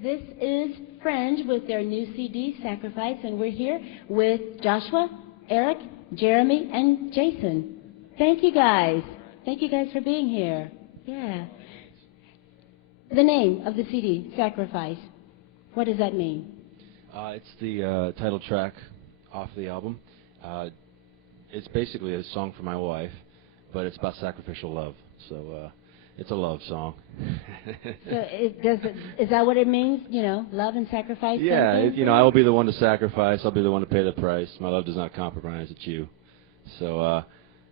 This is Fringe with their new CD, Sacrifice, and we're here with Joshua, Eric, Jeremy, and Jason. Thank you guys. Thank you guys for being here. Yeah. The name of the CD, Sacrifice, what does that mean? It's the title track off the album. It's basically a song for my wife, but it's about sacrificial love. So it's a love song. So is that what it means? You know, love and sacrifice? Yeah, you know, I will be the one to sacrifice. I'll be the one to pay the price. My love does not compromise. It's you. So,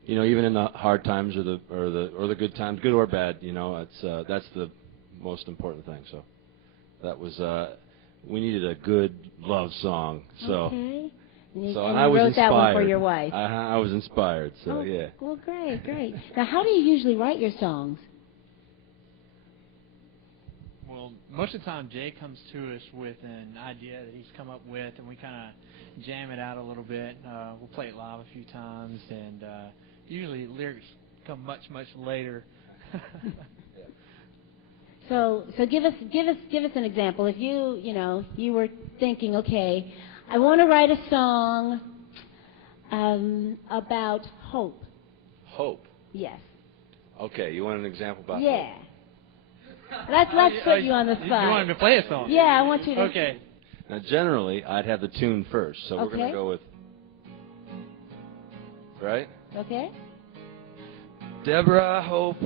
you know, even in the hard times or the good times, good or bad, you know, it's that's the most important thing. So that was we needed a good love song. So. Okay. And I was inspired. That one for your wife. I was inspired, so yeah. Well, great, great. Now, how do you usually write your songs? Well, most of the time, Jay comes to us with an idea that he's come up with, and we kind of jam it out a little bit. We'll play it live a few times, and usually lyrics come much, much later. So give us an example. If you were thinking, okay, I want to write a song about hope. Hope? Yes. Okay, you want an example about hope? Yeah. Let's put you on the spot. You want him to play a song? Yeah, I want you to. Okay. Now, generally, I'd have the tune first, so we're going to go with... Right? Okay. Deborah, I hope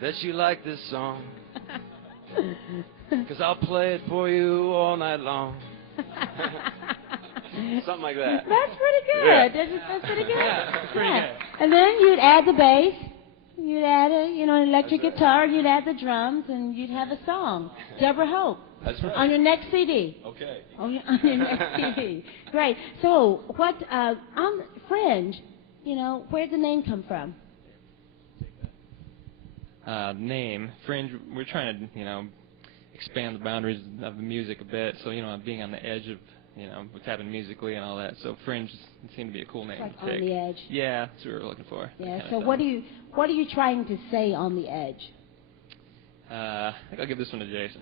that you like this song, 'cause I'll play it for you all night long. Something like that. That's pretty good. Yeah. That's pretty good. Yeah, that's pretty good. And then you'd add the bass, you'd add an electric guitar, you'd add the drums, and you'd have a song. Deborah Hope. That's right. On your next CD. Okay. On your next CD. Great. So what on Fringe, where'd the name come from? Name Fringe. We're trying to expand the boundaries of the music a bit. So being on the edge of what's happening musically and all that. So Fringe seemed to be a cool name Like to pick. On the edge. Yeah, that's what we were looking for. Yeah. So what are you trying to say on the edge? I think I'll give this one to Jason.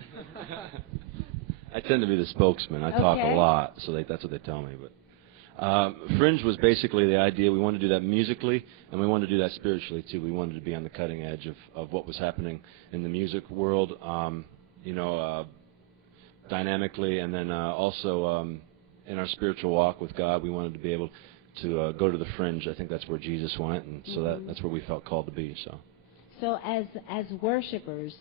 I tend to be the spokesman. I talk a lot, so that's what they tell me. But Fringe was basically the idea. We wanted to do that musically, and we wanted to do that spiritually too. We wanted to be on the cutting edge of what was happening in the music world, dynamically, and then also in our spiritual walk with God. We wanted to be able to go to the fringe. I think that's where Jesus went, and so that's where we felt called to be. So as worshipers,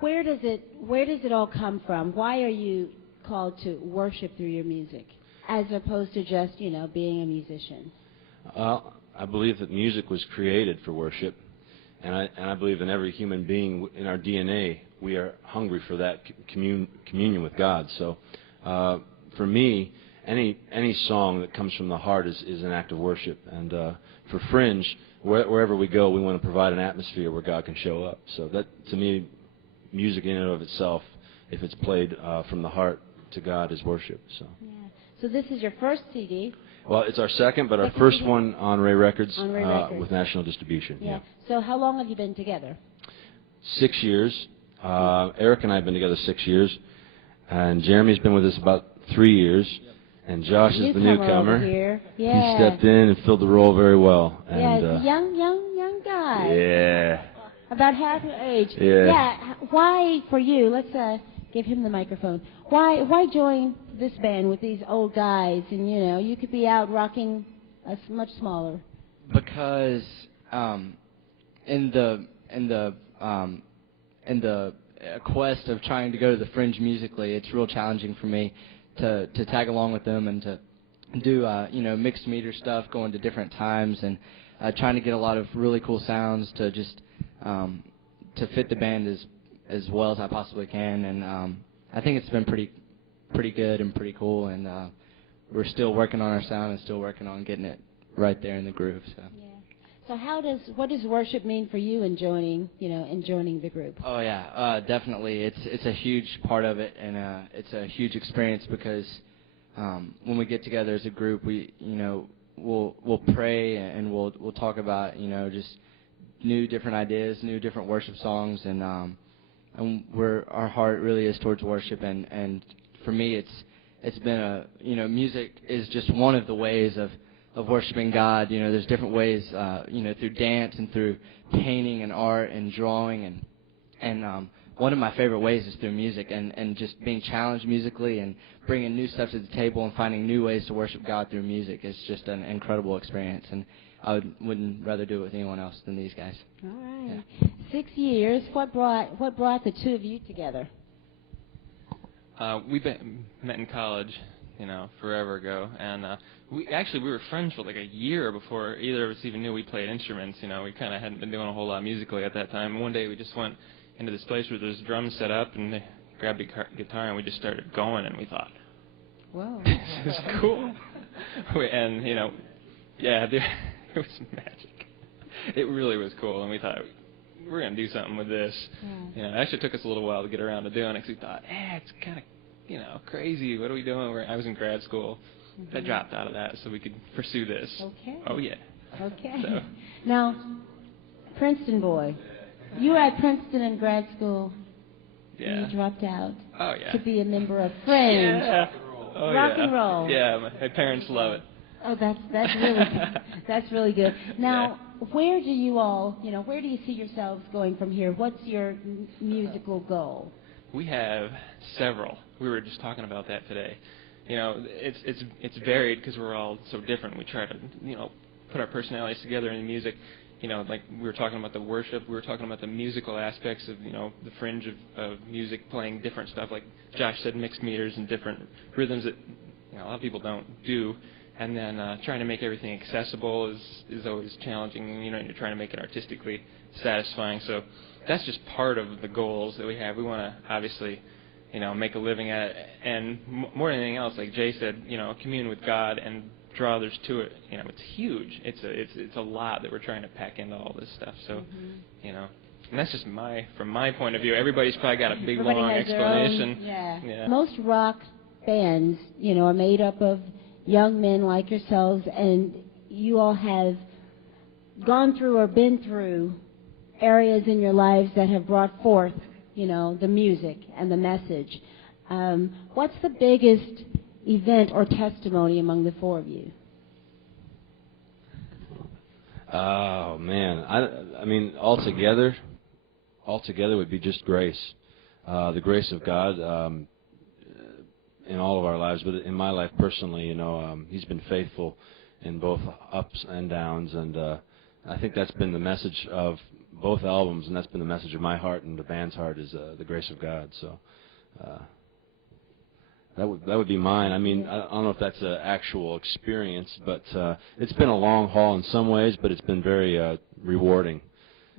where does it all come from? Why are you called to worship through your music, as opposed to just being a musician? I believe that music was created for worship, and I believe in every human being, in our DNA, we are hungry for that communion with God. So for me, any song that comes from the heart is an act of worship. And for Fringe, wherever we go, we want to provide an atmosphere where God can show up. So that, to me, music in and of itself, if it's played from the heart to God, is worship. So. Yeah. So this is your first CD. Well, it's our second, but our first one on Ray Records, Records with national distribution. Yeah. So how long have you been together? 6 years. Eric and I have been together 6 years, and Jeremy's been with us about 3 years, and Josh is the newcomer. Here. Yeah. He stepped in and filled the role very well. And, yeah, he's a young guy. Yeah. About half your age. Yeah. Yeah. Why, for you? Let's give him the microphone. Why join this band with these old guys? And you could be out rocking us much smaller. Because in the quest of trying to go to the Fringe musically, it's real challenging for me to tag along with them and to do mixed meter stuff, going to different times, and trying to get a lot of really cool sounds to just to fit the band as well as I possibly can. And I think it's been pretty good and pretty cool, and we're still working on our sound and still working on getting it right there in the groove. So. Yeah. So what does worship mean for you in joining the group? Oh yeah, definitely. It's a huge part of it, and it's a huge experience because when we get together as a group, we'll pray and we'll talk about just new different ideas, new different worship songs, and where our heart really is towards worship. And for me, it's been music is just one of the ways of worshiping God. There's different ways, through dance and through painting and art and drawing, and one of my favorite ways is through music and just being challenged musically and bringing new stuff to the table and finding new ways to worship God through music. It's just an incredible experience, and I wouldn't rather do it with anyone else than these guys. All right. Yeah. 6 years. What brought the two of you together? We met in college, forever ago, and we were friends for like a year before either of us even knew we played instruments. We kind of hadn't been doing a whole lot musically at that time. And one day we just went into this place where there's drums set up, and they grabbed a guitar, and we just started going, and we thought, whoa, this is cool. And yeah, it was magic. It really was cool, and we thought, we're going to do something with this. Yeah. It actually took us a little while to get around to doing it, because we thought, it's kind of, crazy. What are we doing? I was in grad school. Mm-hmm. I dropped out of that so we could pursue this. Okay. Oh, yeah. Okay. So. Now, Princeton boy, you were at Princeton in grad school. Yeah. And you dropped out. Oh, yeah. To be a member of Fringe. Yeah. Oh, Rock yeah. and roll. Yeah, my parents love it. Oh, that's really good. Now, where do you see yourselves going from here? What's your musical goal? We have several. We were just talking about that today. It's varied because we're all so different. We try to, put our personalities together in the music. Like we were talking about the worship, we were talking about the musical aspects of, the fringe of music, playing different stuff. Like Josh said, mixed meters and different rhythms that, a lot of people don't do. And then trying to make everything accessible is always challenging. You're trying to make it artistically satisfying. So that's just part of the goals that we have. We want to obviously, make a living at it, and more than anything else, like Jay said, commune with God and draw others to it. It's huge. It's a lot that we're trying to pack into all this stuff. So, and that's just from my point of view. Everybody's probably got a big long explanation. Yeah. Most rock bands, are made up of young men like yourselves, and you all have gone through or been through areas in your lives that have brought forth, the music and the message. What's the biggest event or testimony among the four of you? Oh, man. I mean, altogether would be just grace. The grace of God in all of our lives, but in my life personally, He's been faithful in both ups and downs, and I think that's been the message of both albums, and that's been the message of my heart and the band's heart is the grace of God. So that would be mine. I mean, I don't know if that's an actual experience, but it's been a long haul in some ways, but it's been very rewarding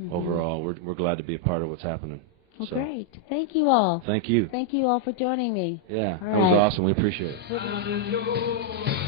overall. We're glad to be a part of what's happening. Well, great. Thank you all. Thank you. Thank you all for joining me. Yeah, all that was awesome. We appreciate it.